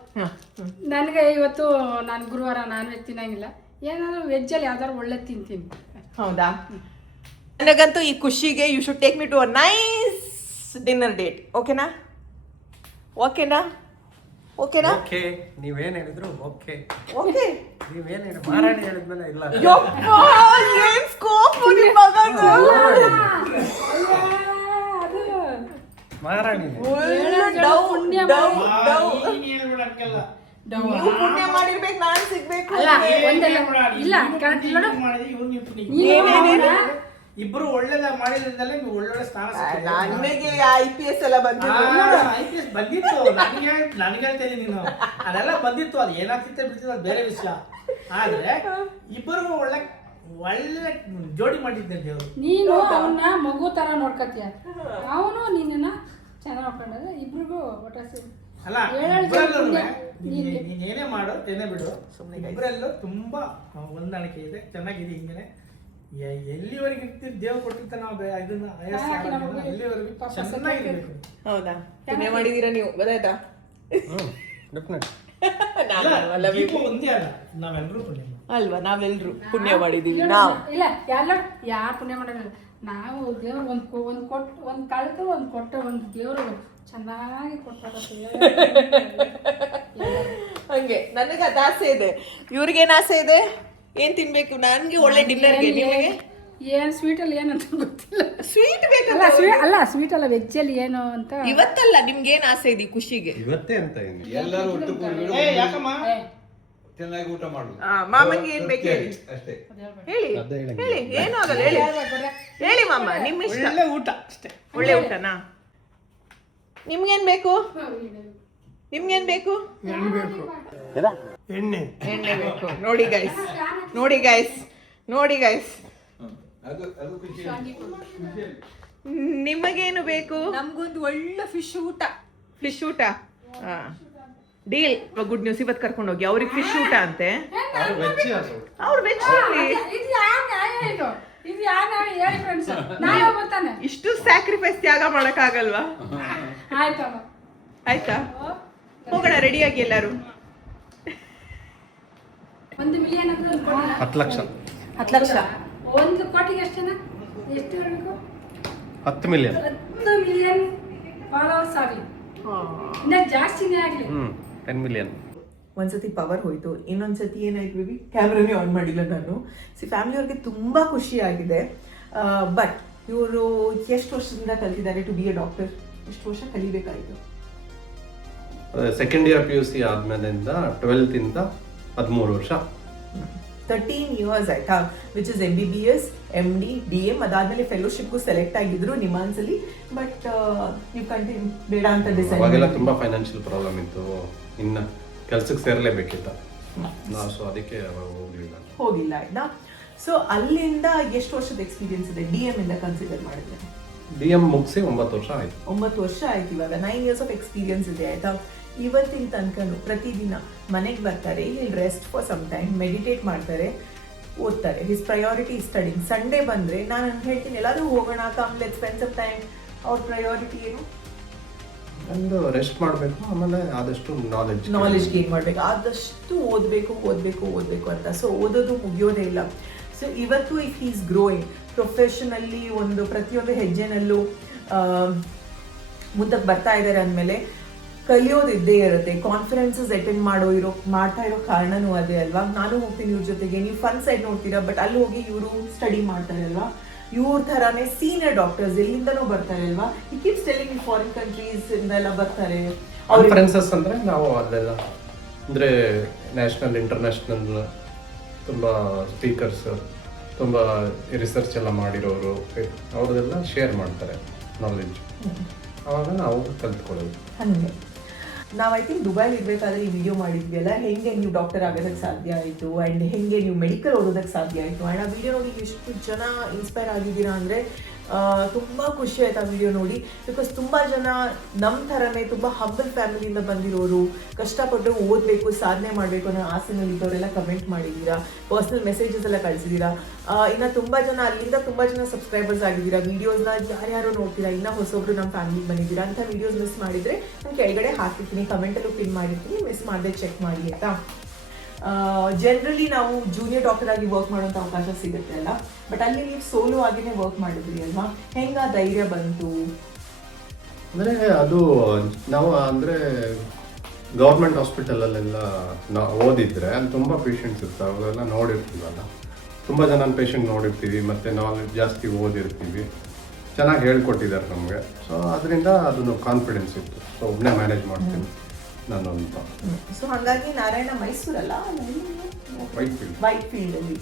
ನನಗೆ ಇವತ್ತು ನಾನು ಗುರುವಾರ ನಾನ್ ವೆಜ್ ತಿನ್ನಂಗಿಲ್ಲ ಏನಾದ್ರು ವೆಜ್ಜಲ್ಲಿ ಯಾವ್ದಾದ್ರು ಒಳ್ಳೆ ತಿಂತೀನಿ. ಹೌದಾ ನನಗಂತೂ ಈ ಖುಷಿಗೆ you should take me to a nice dinner date. ಓಕೆನಾ ಓಕೆನಾ ಓಕೆನಾ ಓಕೆ ನೀವೇನ್ ಹೇಳಿದ್ರು ಓಕೆ ಓಕೆ ನೀವೇನ್ ಹೇಳಿ ಮಾರಾಣಿ ಹೇಳಿದ್ಮೇಲೆ ಇಲ್ಲ ಯಪ್ಪ ಏನ್ ಸ್ಕೋಪ್ ನಿಮ್ಮ ಮಗಂದು ಅದು ಮಾರಾಣಿ ನೀವು ಪುಣ್ಯ ಮಾಡಿರ್ಬೇಕು ನಾನ್ ಸಿಗ್ಬೇಕು ಅಲ್ಲ ಒಂದೆಲ್ಲ ಇಲ್ಲ ಇಬ್ರು ಒಳ್ಳೇದ ಮಾಡಿದ್ರಿಂದಲೇ ನೀವು ಒಳ್ಳೊಳ್ಳೆ ಸ್ಥಾನ ಸಿಕ್ಕಿದೆ. ನನಗೆ IPS ಎಲ್ಲ ಬಂದಿದೆ IPS ಬಂದಿತ್ತು ನನಗೆ ಹೇಳ್ತಾ ಇದೀನಿ ನೀನು ಅದೆಲ್ಲ ಬಂದಿತ್ತು ಅದು ಏನಾಗ್ತಿತ್ತು ಬಿಡ್ತಿತ್ತು ಅದು ಬೇರೆ ವಿಷಯ ಆದ್ರೆ ಇಬ್ಬರು ಒಳ್ಳೆ ಒಳ್ಳೆ ಜೋಡಿ ಮಾಡಿದ್ದೆ ದೇವ್ರು. ನೀನು ಅವನ್ನ ಮಗು ತರ ನೋಡ್ಕತೀಯ ಅವನು ನಿನ್ನ ಚೆನ್ನಾಗಿ ನೋಡ್ಕೊಂಡ್ರೆ ಇಬ್ರಿಗೂ ಒಟ್ಟ ಅಲ್ಲ ನೀನ್ ಏನೇ ಮಾಡು ಏನೇ ಬಿಡು ಇಬ್ಬರಲ್ಲೂ ತುಂಬಾ ಹೊಂದಾಣಿಕೆ ಇದೆ ಚೆನ್ನಾಗಿದೆ. ಹಿಂಗೇನೆ ಎಲ್ಲಿವರೆಗೆ ಇರ್ತೀರಿ ದೇವ್ರು ಕೊಟ್ಟಿರ್ತಾನೆ ನಾವು ಇದನ್ನ ಎಲ್ಲಿವರೆಗೂ ಚೆನ್ನಾಗಿರ್ಬೇಕು. ಹೌದಾ ಪುಣ್ಯ ಮಾಡಿದೀರಾ ನೀವು ಗೊತ್ತಾಯ್ತಾ ದೀಪ ಒಂದೇ ಅಲ್ಲ ನಾವೆಲ್ಲರೂ ಪುಣ್ಯ ಅಲ್ವಾ ನಾವೆಲ್ರು ಪುಣ್ಯ ಮಾಡಿದೀವಿ ನಾವು ಇಲ್ಲ ಯಾರು ಪುಣ್ಯ ಮಾಡೋದಿಲ್ಲ ನಾವು ದೇವ್ರು ಒಂದ್ ಕಳೆದು ಒಂದ್ ಕೊಟ್ಟ ಒಂದ್ ದೇವ್ರು ಚೆನ್ನಾಗಿ ಕೊಟ್ಟಾರ ಹಂಗೆ ನನಗೆ ಅದು ಆಸೆ ಇದೆ. ಇವ್ರಿಗೇನು ಆಸೆ ಇದೆ ಏನ್ ತಿನ್ಬೇಕು ನನ್ಗೆ ಒಳ್ಳೆ ಡಿನ್ನರ್ಗೆ ನಿಮಗೆ ಏನ್ ಸ್ವೀಟ್ ಅಲ್ಲಿ ಏನಂತ ಗೊತ್ತಿಲ್ಲ. ಸ್ವೀಟ್ ಬೇಕಲ್ಲ ಅಲ್ಲ ಸ್ವೀಟ್ ಅಲ್ಲ ವೆಜ್ ಅಲ್ಲಿ ಏನು ಅಂತ ಇವತ್ತಲ್ಲ ನಿಮ್ಗೆ ಏನ್ ಆಸೆ ಇದೆ ಈ ಖುಷಿಗೆ ಇವತ್ತೇ ಅಂತ ಏನು ಎಲ್ಲರೂ ಒಟ್ಟು ಕೂತ್ಕೊಂಡು ಯಾಕಮ್ಮ ಚೆನ್ನಾಗಿ ಊಟ ಮಾಡುದು ಮಾಮಂಗೆ ಏನ್ ಬೇಕು ಹೇಳಿ ಅಷ್ಟೇ. ಹೇಳಿ ಹೇಳಿ ಏನೂ ಆಗಲ್ಲ ಹೇಳಿ ಹೇಳಿ ಮಾಮ ನಿಮ್ಮ ಇಷ್ಟ ಒಳ್ಳೆ ಊಟ ಅಷ್ಟೇ. ಒಳ್ಳೆ ಊಟನಾ ನಿಮ್ಗೇನ್ ಬೇಕು ನಿಮ್ಗೇನ್ ಬೇಕು ಎಣ್ಣೆ ಎಣ್ಣೆ ಬೇಕು ನೋಡಿ ಗೈಸ್ ನೋಡಿ ಗೈಸ್ ನೋಡಿ ಗೈಸ್ ಅದು ಅದು ಖುಷಿ. ನಿಮಗೇನು ಬೇಕು ನಮ್ಗೊಂದು ಒಳ್ಳೆ ಫಿಶ್ ಊಟ ಫಿಶ್ ಊಟ ಹಾ ಡೀಲ್ ಗುಡ್ ನ್ಯೂಸ್ ಇವತ್ತು ಕರ್ಕೊಂಡು ಹೋಗಿ ಅವ್ರಿಗೆ ಫಿಶ್ ಊಟ ಅಂತೆ ಅವ್ರು ವೆಜ್ ಇದು ಹೇಳಿ ಫ್ರೆಂಡ್ಸ್ ನಾನು ಬರ್ತಾನೆ ಇಷ್ಟು ಸ್ಯಾಕ್ರಿಫೈಸ್ ತ್ಯಾಗ ಮಾಡಕ್ಕಾಗಲ್ವಾ ಆಯ್ತಮ್ಮ ಆಯ್ತಾ ಹೋಗೋಣ ರೆಡಿಯಾಗಿ ಎಲ್ಲರೂ 1 ಮಿಲಿಯನ್ ಅಂದ್ರೆ 10 ಲಕ್ಷ 10 ಲಕ್ಷ 1 ಕೋಟಿಗೆ ಎಷ್ಟು ಜನ ಎಷ್ಟು ಹೇಳಬೇಕು 10 ಮಿಲಿಯನ್ 10 ಮಿಲಿಯನ್ ಫಾಲೋವರ್ಸ್ ಆಗಲಿ ಇನ್ನ ಜಾಸ್ತಿನೇ ಆಗಲಿ 10 ಮಿಲಿಯನ್. ಒಂದ್ಸತಿ ಪವರ್ ಹೋಯ್ತು ಇನ್ನೊಂದ್ಸತಿ ಏನಾಯ್ತು ಬೇಬಿ ಕ್ಯಾಮ್ರಾನೇ ಆನ್ ಮಾಡಿಲ್ಲ ನಾನು ಫ್ಯಾಮಿಲಿ ಅವ್ರಿಗೆ ತುಂಬಾ ಖುಷಿ ಆಗಿದೆ. ಬಟ್ ಇವರು ಎಷ್ಟು ವರ್ಷದಿಂದ ಕಲಿತಿದ್ದಾರೆ ಟು ಬಿ ಎ ಡಾಕ್ಟರ್ ಎಷ್ಟು ವರ್ಷ ಕಲಿಬೇಕಾಯ್ತು ಸೆಕೆಂಡ್ ಇಯರ್ PUC ಆದ್ಮೇಲಿಂದ 12th ಇಂದ 13 ವರ್ಷ 13 years ಆಯ್ತಾ which is MBBS MD DM ಅದಾದ್ಮೇಲೆ ಫೆಲೋಶಿಪ್ಗೂ ಸೆಲೆಕ್ಟ್ ಆಗಿದ್ರು ನಿಮಾನ್ಸಲ್ಲಿ ಬಟ್ ನೀವು ಕಂಟಿನ್ಯೂ ಬೇಡ ಅಂತ ಅವಾಗೆಲ್ಲ ಡಿಸೈಡ್ ತುಂಬಾ ಫೈನಾನ್ಷಿಯಲ್ ಪ್ರಾಬ್ಲಮ್ ಇತ್ತು ಇನ್ನ ಕೆಲ್ಸಕ್ಕೆ ಸೇರ್ಲೇಬೇಕಿತ್ತು ನಾವು ಸೊ ಅದಕ್ಕೆ ಹೋಗಿಲ್ಲ ಆಯ್ತಾ. ಸೊ ಅಲ್ಲಿಂದ ಎಷ್ಟು ವರ್ಷದ ಎಕ್ಸ್ಪೀರಿಯನ್ಸ್ ಇದೆ DM ಇಂದ ಕನ್ಸಿಡರ್ ಮಾಡಿದ್ರೆ DM ಮುಗಿಸಿ 9 ವರ್ಷ ಆಯ್ತು. 9 ವರ್ಷ ಆಯ್ತು ಇವಾಗ 9 years ಆಫ್ ಎಕ್ಸ್ಪೀರಿಯನ್ಸ್ ಇದೆ ಆಯ್ತಾ. ಇವತ್ತಿನ ತನಕನು ಪ್ರತಿದಿನ ಮನೆಗೆ ಬರ್ತಾರೆ ಇಲ್ಲಿ rest for some time meditate ಮಾಡ್ತಾರೆ ಓದ್ತಾರೆ. His priority studying. ಸಂಡೇ ಬಂದರೆ ನಾನು ಹೇಳ್ತೀನಿ ಎಲ್ಲಾದರೂ ಹೋಗೋಣ come let's spend some time. ಅವ್ರ ಪ್ರಯಾರಿಟಿ ಏನು ಒಂದು ರೆಸ್ಟ್ ಮಾಡಬೇಕು ಆಮೇಲೆ ಆದಷ್ಟು ನಾಲೆಜ್ ಗೇನ್ ಮಾಡಬೇಕು ಆದಷ್ಟು ಓದಬೇಕು ಅಂತ. ಸೊ ಓದೋದು ಮುಗಿಯೋದೇ ಇಲ್ಲ. ಸೊ ಇವತ್ತು ಇಫ್ ಈಸ್ ಗ್ರೋಯಿಂಗ್ ಪ್ರೊಫೆಷನಲ್ಲಿ ಒಂದು ಪ್ರತಿಯೊಂದು ಹೆಜ್ಜೆನಲ್ಲೂ ಮುಂದಕ್ಕೆ ಬರ್ತಾ ಇದ್ದಾರೆ ಅಂದಮೇಲೆ ಕಲಿಯೋದು ಇದ್ದೇ ಇರುತ್ತೆ. ಕಾನ್ಫರೆನ್ಸಸ್ ಅಟೆಂಡ್ ಮಾಡ್ತಾ ಇರೋ ಕಾರಣನೂ ಅದೇ ಅಲ್ವಾ. ನಾನು ಹೋಗ್ತೀನಿ ಇವ್ರ ಜೊತೆಗೆ, ನೀವು ಫನ್ ಸೈಡ್ ನೋಡ್ತೀರಾ ಬಟ್ ಅಲ್ಲಿ ಹೋಗಿ ಇವರು ಸ್ಟಡಿ ಮಾಡ್ತಾರೆ ಅಲ್ವಾ. ಇವ್ರ ಥರಾನೇ ಸೀನಿಯರ್ ಡಾಕ್ಟರ್ಸ್ ಎಲ್ಲಿಂದನೂ ಬರ್ತಾರೆ ಅಲ್ವಾ. ಈ keeps telling in foreign countries ಇಂದೆಲ್ಲ ಬರ್ತಾರೆ. ಕಾನ್ಫರೆನ್ಸಸ್ ಅಂದ್ರೆ ನಾವು ಅಲ್ಲೆಲ್ಲ ಅಂದ್ರೆ ನ್ಯಾಷನಲ್ ಇಂಟರ್ನ್ಯಾಷನಲ್ ತುಂಬಾ ಸ್ಪೀಕರ್ಸ್ ತುಂಬ ರಿಸರ್ಚ್ ಎಲ್ಲ ಮಾಡಿರೋರು ಅವ್ರದ್ದೆಲ್ಲ ಶೇರ್ ಮಾಡ್ತಾರೆ ನಾಲೆಡ್ಜ್. ಆವಾಗ ನಾವು ಕಲ್ತ್ಕೊಳ್ಳೋದು. ಹಂಗೆ ನಾವು ಐ ಥಿಂಕ್ ದುಬೈಲಿ ಇರಬೇಕಾದ್ರೆ ಈ ವಿಡಿಯೋ ಮಾಡಿದ್ವಿ ಅಲ್ಲ, ಹೆಂಗೆ ನೀವು ಡಾಕ್ಟರ್ ಆಗೋದಕ್ಕೆ ಸಾಧ್ಯ ಆಯಿತು ಆ್ಯಂಡ್ ಹೆಂಗೆ ನೀವು ಮೆಡಿಕಲ್ ಓದೋದಕ್ಕೆ ಸಾಧ್ಯ ಆಯಿತು. ಆ್ಯಂಡ್ ಆ ವಿಡಿಯೋ ನೋಡಿ ಎಷ್ಟು ಜನ ಇನ್ಸ್ಪೈರ್ ಆಗಿದ್ದೀರಾ ಅಂದರೆ ತುಂಬ ಖುಷಿ ಆಯ್ತು ಆ ವಿಡಿಯೋ ನೋಡಿ. ಬಿಕಾಸ್ ತುಂಬ ಜನ ನಮ್ಮ ಥರನೇ ತುಂಬ ಹಂಬಲ್ ಫ್ಯಾಮಿಲಿಯಿಂದ ಬಂದಿರೋರು, ಕಷ್ಟಪಟ್ಟು ಓದಬೇಕು, ಸಾಧನೆ ಮಾಡಬೇಕು ಅನ್ನೋ ಆಸೆನಲ್ಲಿ ಇದ್ದವರೆಲ್ಲ ಕಮೆಂಟ್ ಮಾಡಿದ್ದೀರಾ, ಪರ್ಸ್ನಲ್ ಮೆಸೇಜಸ್ ಎಲ್ಲ ಕಳಿಸಿದ್ದೀರಾ. ಇನ್ನು ತುಂಬ ಜನ ಅಲ್ಲಿಂದ ತುಂಬ ಜನ ಸಬ್ಸ್ಕ್ರೈಬರ್ಸ್ ಆಗಿದ್ದೀರಾ. ವೀಡಿಯೋಸ್ನ ಯಾರ್ಯಾರು ನೋಡ್ತೀರಾ, ಇನ್ನೂ ಹೊಸೊಬ್ರು ನಮ್ಮ ಫ್ಯಾಮಿಲಿಗೆ ಬಂದಿದ್ದೀರಾ ಅಂತ ವೀಡಿಯೋಸ್ ಮಿಸ್ ಮಾಡಿದರೆ ನಾನು ಕೆಳಗಡೆ ಹಾಕಿರ್ತೀನಿ, ಕಮೆಂಟಲ್ಲೂ ಪಿನ್ ಮಾಡಿರ್ತೀನಿ, ಮಿಸ್ ಮಾಡದೆ ಚೆಕ್ ಮಾಡಿ ಆಯಿತಾ. ಜನರಲಿ ನಾವು ಜೂನಿಯರ್ ಡಾಕ್ಟರ್ ಆಗಿ ವರ್ಕ್ ಮಾಡೋಂಥ ಅವಕಾಶ ಸಿಗುತ್ತೆ ಅಲ್ಲ, ಬಟ್ ಅಲ್ಲಿ ನೀವು ಸೋಲೋ ಆಗಿನೇ ವರ್ಕ್ ಮಾಡಿದ್ರಿ ಅಲ್ವಾ, ಹೆಂಗೆ ಧೈರ್ಯ ಬಂತು? ಅಂದರೆ ಅದು ನಾವು ಅಂದರೆ ಗೌರ್ಮೆಂಟ್ ಹಾಸ್ಪಿಟಲಲ್ಲೆಲ್ಲ ನಾವು ಓದಿದ್ರೆ ಅಲ್ಲಿ ತುಂಬ ಪೇಷಂಟ್ಸ್ ಇರ್ತಾರೆ, ಅವೆಲ್ಲ ನೋಡಿರ್ತೀವಲ್ಲ, ತುಂಬ ಜನ ಪೇಷಂಟ್ ನೋಡಿರ್ತೀವಿ, ಮತ್ತು ನಾಲೆಡ್ಜ್ ಜಾಸ್ತಿ ಓದಿರ್ತೀವಿ, ಚೆನ್ನಾಗಿ ಹೇಳ್ಕೊಟ್ಟಿದ್ದಾರೆ ನಮಗೆ. ಸೊ ಅದರಿಂದ ಅದನ್ನು ಕಾನ್ಫಿಡೆನ್ಸ್ ಇತ್ತು. ಸೊ ಒಬ್ಬನೇ ಮ್ಯಾನೇಜ್ ಮಾಡ್ತೀನಿ ನಾನು ಅಂತ. ಸೊ ಹಾಗಾಗಿ ನಾರಾಯಣ ಮೈಸೂರಲ್ಲ, ವೈಟ್ ಫೀಲ್ಡಲ್ಲಿ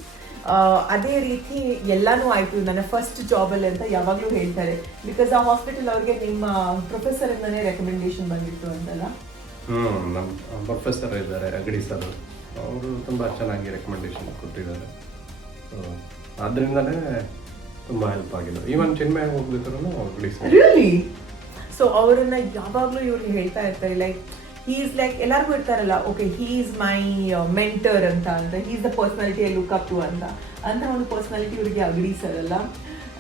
ಅದೇ ರೀತಿ ಎಲ್ಲನೂ ಆಯಿತು ನನ್ನ ಫಸ್ಟ್ ಜಾಬಲ್ಲಿ ಅಂತ ಯಾವಾಗಲೂ ಹೇಳ್ತಾರೆ. ಬಿಕಾಸ್ ಆ ಹಾಸ್ಪಿಟಲ್ ಅವ್ರಿಗೆ ನಿಮ್ಮ ಪ್ರೊಫೆಸರಿಂದನೇ ರೆಕಮೆಂಡೇಶನ್ ಬಂದಿತ್ತು ಅಂತಲ್ಲ? ನಮ್ಮ ಪ್ರೊಫೆಸರ್ ಇದ್ದಾರೆ ಅಗಡಿ ಸರ್, ಅವರು ತುಂಬ ಚೆನ್ನಾಗಿ ರೆಕಮೆಂಡೇಶನ್ ಕೊಟ್ಟಿದ್ದಾರೆ. ಅದರಿಂದನೇ ತುಂಬ ಹೆಲ್ಪ್ ಆಗಿದೆ. ಈವನ್ ಚೆನ್ನೈ ಹೋಗ್ಬೇಕಾದ್ರೂ ಅಗಡಿ ಸರ್. ರಿಯಲಿ? ಸೊ ಅವರನ್ನ ಯಾವಾಗಲೂ ಇವ್ರಿಗೆ ಹೇಳ್ತಾ ಇರ್ತಾರೆ, ಲೈಕ್ ಹೀ ಈಸ್ ಲೈಕ್ ಎಲ್ಲರಿಗೂ ಇರ್ತಾರಲ್ಲ, okay he is my mentor ಅಂತ, he is the personality I look up to ಅಂತ ಒಂದು ಪರ್ಸ್ನಾಲಿಟಿ ಇವರಿಗೆ ಅಗಡಿ ಸರ್ ಅಲ್ಲ.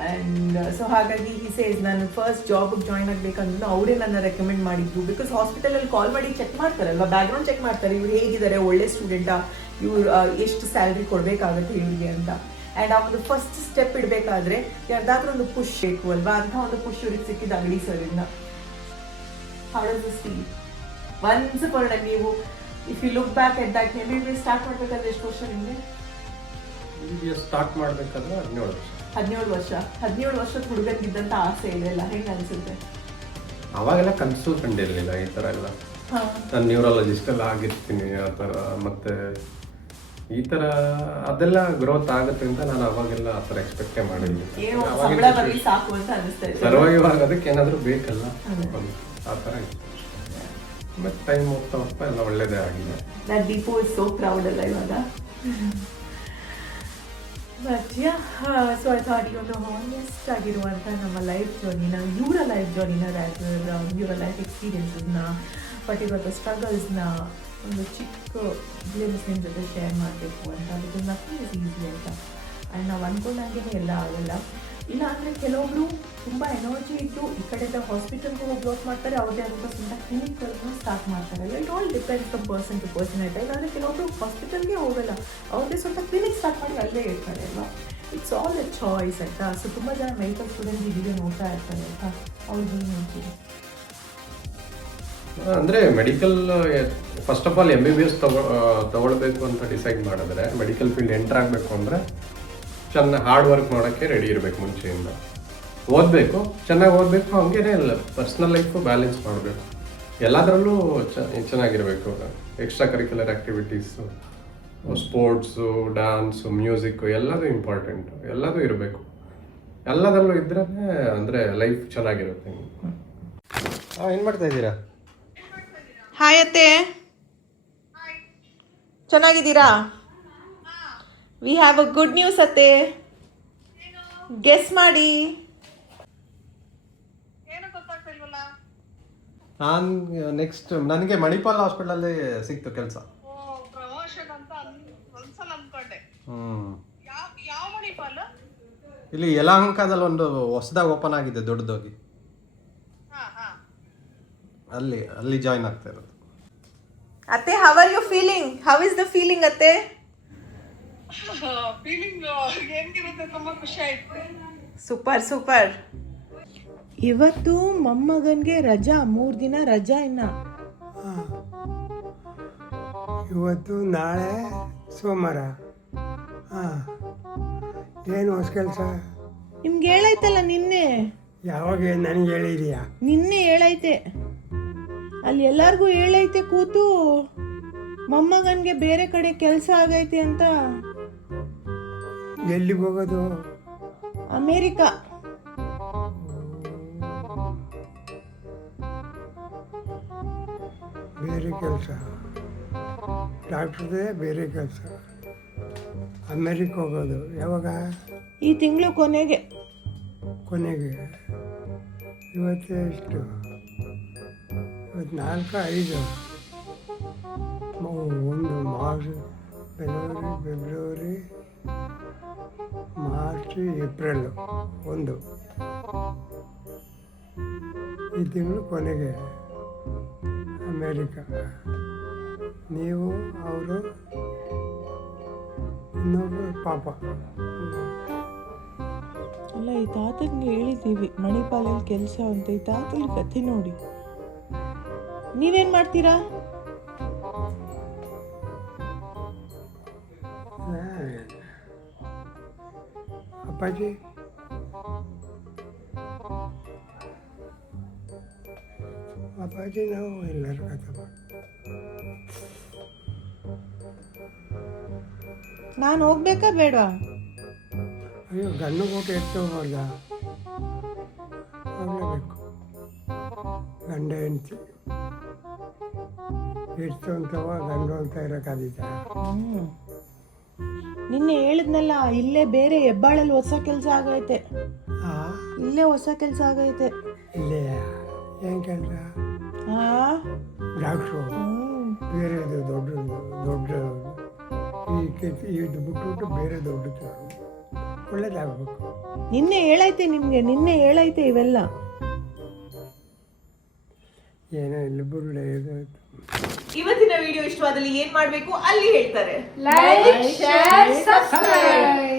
ಆ್ಯಂಡ್ ಸೊ ಹಾಗಾಗಿ ಹಿ ಸೇಸ್ ನಾನು ಫಸ್ಟ್ ಜಾಬಿಗೆ ಜಾಯ್ನ್ ಆಗಬೇಕಂದ್ರೆ ಅವರೇ ನನ್ನ ರೆಕಮೆಂಡ್ ಮಾಡಿದ್ರು. ಬಿಕಾಸ್ ಹಾಸ್ಪಿಟಲಲ್ಲಿ ಕಾಲ್ ಮಾಡಿ ಚೆಕ್ ಮಾಡ್ತಾರಲ್ವ, ಬ್ಯಾಕ್ಗ್ರೌಂಡ್ ಚೆಕ್ ಮಾಡ್ತಾರೆ, ಇವ್ರು ಹೇಗಿದ್ದಾರೆ, ಒಳ್ಳೆ ಸ್ಟೂಡೆಂಟಾ, ಇವ್ರು ಎಷ್ಟು ಸ್ಯಾಲ್ರಿ ಕೊಡಬೇಕಾಗುತ್ತೆ ಇವರಿಗೆ ಅಂತ. ಆ್ಯಂಡ್ ಆ ಒಂದು ಫಸ್ಟ್ ಸ್ಟೆಪ್ ಇಡಬೇಕಾದ್ರೆ ಯಾರ್ದಾದ್ರೂ ಒಂದು ಪುಷ್ ಬೇಕು ಅಲ್ವಾ, ಅಂತ ಒಂದು ಪುಷ್ ಇವ್ರಿಗೆ ಸಿಕ್ಕಿದ ಅಗಡಿ ಸರಿಂದ. How does this feel? Once upon time ನೀವು if you look back at that MBBS start ಮಾಡಬೇಕಾದ್ರೆ ಎಷ್ಟು ವರ್ಷ ನಿಮಗೆ? MBBS ಸ್ಟಾರ್ಟ್ ಮಾಡಬೇಕಾದ್ರೆ 17 ವರ್ಷ. 17 ವರ್ಷದ ಹುಡುಗನಿಗಿದ್ದಂಥ ಆಸೆ ಇದೆ ಅಲ್ಲ, ಹೆಂಗೆ ಅನಿಸುತ್ತೆ? ಅವಾಗೆಲ್ಲ ಕನಸು ಕಂಡಿರಲಿಲ್ಲ ಈ ಥರ ಎಲ್ಲ. ನಾನು ನ್ಯೂರಾಲಜಿಸ್ಟ್ ಎಲ್ಲ ಆಗಿರ್ತೀನಿ ಆ ಥರ, ಮತ್ತು ಈ ಥರ ಅದೆಲ್ಲ ಗ್ರೋತ್ ಆಗುತ್ತೆ ಅಂತ ನಾನು ಅವಾಗೆಲ್ಲ ಆ ಥರ ಎಕ್ಸ್ಪೆಕ್ಟೇ ಮಾಡಿದ್ದೆ. ಸಾಕು ಅಂತ ಅನಿಸ್ತಾ ಇದೆ. ಸರ್ವೈವ್ ಆಗೋದಕ್ಕೆ ಏನಾದರೂ ಬೇಕಲ್ಲ, ಆ ಥರ ಇತ್ತು. ಮತ್ತು ಟೈಮ್ ಹೋಗ್ತಾ ಎಲ್ಲ ಒಳ್ಳೇದೇ ಆಗಿದೆ. ನಾನು ದೀಪು ಇಸ್ ಸೋ ಪ್ರೌಡ್ ಅಲ್ಲ ಇವಾಗ. ಬಟ್ ಸೊ ಐ ಥಾಟ್ ಇವತ್ತು ಹಾನೆಸ್ಟ್ ಆಗಿರುವಂಥ ನಮ್ಮ ಲೈಫ್ ಜರ್ನಿನ, ಇವರ ಲೈಫ್ ಜರ್ನಿನ, ಇವರ ಲೈಫ್ ಎಕ್ಸ್ಪೀರಿಯನ್ಸಸ್ನ, ಪರ್ಟಿಕ್ಯುಲರ್ ಸ್ಟ್ರಗಲ್ಸ್ನ ಒಂದು ಚಿಕ್ಕ ಗ್ಲಿಮ್ಸ್ ನಿಮ್ಮ ಜೊತೆ ಶೇರ್ ಮಾಡಬೇಕು ಅಂತ. ಬಿಕಾಸ್ ನಥಿಂಗ್ ಇಸ್ ಈಸಿ ಅಂತ. ಆ್ಯಂಡ್ ನಾವು ಅಂದ್ಕೊಂಡಂಗೆ ಎಲ್ಲ ಆಗಲ್ಲ. ಇಲ್ಲ ಅಂದರೆ ಕೆಲವೊಬ್ರು ತುಂಬ ಎನರ್ಜಿ ಇದ್ದು ಈ ಕಡೆಯಿಂದ ಹಾಸ್ಪಿಟಲ್ಗೆ ಹೋಗಿ ವರ್ಕ್ ಮಾಡ್ತಾರೆ, ಅವ್ರದ್ದೇ ಆದಂಥ ಸ್ವಂತ ಕ್ಲಿನಿಕ್ಗಳನ್ನು ಸ್ಟಾರ್ಟ್ ಮಾಡ್ತಾರೆ. It all depends from person to person ಆಯ್ತಾ. ಇಲ್ಲಾಂದರೆ ಕೆಲವೊಬ್ರು ಹಾಸ್ಪಿಟಲ್ಗೆ ಹೋಗಲ್ಲ, ಅವ್ರದ್ದೇ ಸ್ವಂತ ಕ್ಲಿನಿಕ್ ಸ್ಟಾರ್ಟ್ ಮಾಡಿ ಅಲ್ಲೇ ಇರ್ತಾರೆ ಅಲ್ವಾ. ಇಟ್ಸ್ ಆಲ್ ಎ ಚಾಯ್ಸ್ ಆಯಿತಾ. ಸೊ ತುಂಬ ಜನ ಮೆಡಿಕಲ್ ಸ್ಟೂಡೆಂಟ್ಸ್ ಇದೀವಿ ನೋಡ್ತಾ ಇರ್ತಾರೆ ಆಯಿತಾ, ಅವ್ರಿಗೆ ಏನು ನೋಡ್ತೀವಿ? ಅಂದರೆ medical first of all MBBS ತಗೊಳ್ಬೇಕು ಅಂತ ಡಿಸೈಡ್ ಮಾಡಿದ್ರೆ, ಮೆಡಿಕಲ್ ಫೀಲ್ಡ್ ಎಂಟರ್ ಆಗಬೇಕು ಅಂದರೆ ಚೆನ್ನಾಗಿ ಹಾರ್ಡ್ ವರ್ಕ್ ಮಾಡೋಕ್ಕೆ ರೆಡಿ ಇರಬೇಕು. ಮುಂಚೆಯಿಂದ ಓದಬೇಕು, ಚೆನ್ನಾಗಿ ಓದಬೇಕು, ಹಂಗೇನೆ ಪರ್ಸ್ನಲ್ ಲೈಫು ಬ್ಯಾಲೆನ್ಸ್ ಮಾಡಬೇಕು. ಎಲ್ಲದರಲ್ಲೂ ಚೆನ್ನಾಗಿರಬೇಕು. Extra curricular activities, sports, dance, music ಎಲ್ಲದೂ ಇಂಪಾರ್ಟೆಂಟು, ಎಲ್ಲದೂ ಇರಬೇಕು. ಎಲ್ಲದರಲ್ಲೂ ಇದ್ರೇ ಅಂದರೆ ಲೈಫ್ ಚೆನ್ನಾಗಿರುತ್ತೆ. ಏನು ಮಾಡ್ತಾ ಇದ್ದೀರಾ? ಹಾಯ್ ಅತ್ತೆ, ಚೆನ್ನಾಗಿದ್ದೀರಾ? We have a good news ಅತ್ತೆ, ಗೆಸ್ ಮಾಡಿ. ನಾನು ನೆಕ್ಸ್ಟ್ ನನಗೆ ಮಣಿಪಾಲ್ ಹಾಸ್ಪಿಟಲಲ್ಲಿ ಸಿಕ್ತು ಕೆಲಸ. ಇಲ್ಲಿ ಯಲಹಂಕದಲ್ಲಿ ಒಂದು ಹೊಸದಾಗಿ ಓಪನ್ ಆಗಿದೆ ದೊಡ್ಡದಾಗಿ, ಅಲ್ಲಿ ಜಾಯ್ನ್ ಆಗ್ತಾ ಇರೋದು. ಅತ್ತೆ, how are you feeling? How is the feeling ಅತ್ತೆ? Super super. ಇವತ್ತು ಮೊಮ್ಮಗನ್ಗೆ ರಜಾ, 3 ದಿನ ರಜಾ. ಇನ್ನ ಇವತ್ತು ನಾಳೆ ಸೋಮವಾರ. ಏನು ಹೊಸ ಕೆಲಸ? ನಿಮ್ಗೆ ಹೇಳೈತಲ್ಲ ನಿನ್ನೆ. ಯಾವಾಗ ನನಗೆ ಹೇಳಿದೀಯಾ? ನಿನ್ನೆ ಹೇಳೈತೆ, ಅಲ್ಲಿ ಎಲ್ಲರಿಗೂ ಹೇಳೈತೆ ಕೂತು, ಮೊಮ್ಮಗನ್ಗೆ ಬೇರೆ ಕಡೆ ಕೆಲಸ ಆಗೈತೆ ಅಂತ. ಎಲ್ಲಿಗೆ ಹೋಗೋದು? ಅಮೇರಿಕಾ. ಬೇರೆ ಕೆಲಸ, ಡಾಕ್ಟ್ರದೇ ಬೇರೆ ಕೆಲಸ. ಅಮೇರಿಕ ಹೋಗೋದು ಯಾವಾಗ? ಈ ತಿಂಗಳು ಕೊನೆಗೆ. ಇವತ್ತು ಎಷ್ಟು? ಇವತ್ತು 4, 5. 1 ಮಾರ್ಚ್, ಫೆಬ್ರವರಿ, ಮಾರ್ಚ್, ಏಪ್ರಿಲ್ 1. ಈ ತಿಂಗಳು ಕೊನೆಗೆ ಅಮೇರಿಕ. ನೀವು ಅವರು ಇನ್ನೊಬ್ಬರು ಪಾಪ. ಅಲ್ಲ, ಈ ತಾತನಿಗೆ ಹೇಳಿದ್ದೀವಿ ಮಣಿಪಾಲಲ್ಲಿ ಕೆಲಸ ಅಂತ. ಈ ತಾತನ ಕಥೆ ನೋಡಿ. ನೀವೇನು ಮಾಡ್ತೀರಾ? ಅಪ್ಪಾಜಿ ನಾವು ಎಲ್ಲರೂ ಕಥೆ ಮಾಡಿ. ನಾನು ಹೋಗ್ಬೇಕಾ ಬೇಡವಾ? ಅಯ್ಯೋ, ಗಂಡು ಊಟ ಎಷ್ಟು ಹೋಗ್ಬಾರ್ದ? ಹೋಗಲೇಬೇಕು. ಗಂಡ ಹೆಂಡತಿ ಎಷ್ಟು ಅಂತವ ಗಂಡು ಅಂತ ಇರೋಕ್ಕಾದೀತ? ನಿನ್ನೆ ಹೇಳಿದ್ನಲ್ಲ, ಇಲ್ಲೇ ಬೇರೆ ಹೆಬ್ಬಾಳಲ್ಲಿ ಹೊಸ ಕೆಲಸ ಆಗೈತೆ. ಇಲ್ಲೇ ಹೊಸ ಕೆಲಸ ಆಗೈತೆ. ಇಲ್ಲೇ ಏನು ಕೆಲಸ? ಡಾಕ್ಟ್ರು. ಬೇರೆದು ದೊಡ್ಡ ಇದು ಬಿಟ್ಬಿಟ್ಟು ಬೇರೆ ದೊಡ್ಡದು ಒಳ್ಳೇದಾಗಬೇಕು. ನಿನ್ನೆ ಹೇಳೈತೆ ಇವೆಲ್ಲ. ಏನೋ ಇಲ್ಲಿ ಬುರುಡೆ ಇದಾಯ್ತು. ಇವತ್ತಿನ ವಿಡಿಯೋ ಇಷ್ಟವಾದಲ್ಲಿ ಏನ್ ಮಾಡ್ಬೇಕು ಅಲ್ಲಿ ಹೇಳ್ತಾರೆ. Like, share, subscribe.